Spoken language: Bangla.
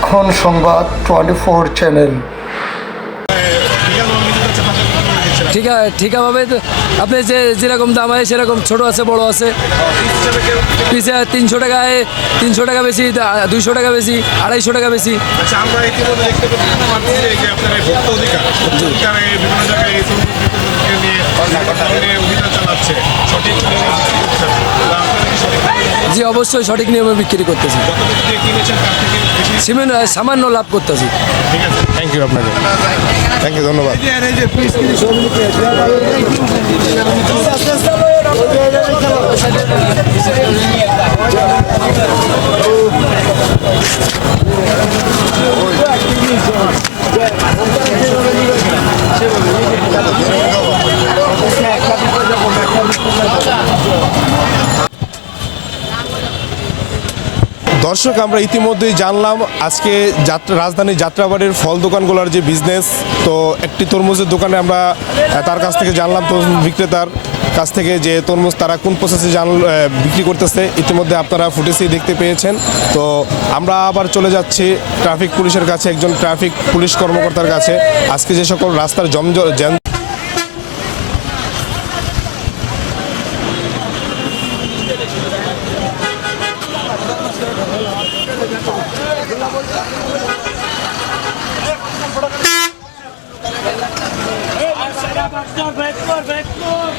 এখন সংবাদ টোয়েন্টি ফোর চ্যানেল ঠিকা ঠিকাভাবে তো আপনি যে যেরকম দাম হয় সেরকম ছোট আছে বড় আছে। পিসে তিনশো টাকায় তিনশো টাকা বেশি দুইশো টাকা বেশি আড়াইশো টাকা বেশি। আচ্ছা আমরা ইতিমধ্যে দেখতে পাচ্ছি অবশ্যই সঠিক নিয়মে বিক্রি করতেছি সিমেন্ট সামান্য লাভ করতেছি থ্যাংক ইউ আপনাকে থ্যাংক ইউ ধন্যবাদ দর্শক, আমরা ইতিমধ্যেই জানলাম আজকে যাত্রা, রাজধানীর যাত্রাবাড়ির ফল দোকানগুলোর যে বিজনেস তো একটি তরমুজের দোকানে আমরা তার কাছ থেকে জানলাম তরমুজ বিক্রেতার কাছ থেকে যে তরমুজ তারা কোন প্রসেসে জান বিক্রি করতেছে। ইতিমধ্যে আপনারা ফুটেজেই দেখতে পেয়েছেন। তো আমরা আবার চলে যাচ্ছি ট্রাফিক পুলিশের কাছে, একজন ট্রাফিক পুলিশ কর্মকর্তার কাছে। আজকে যে সকল রাস্তার Bekle bekle bekle.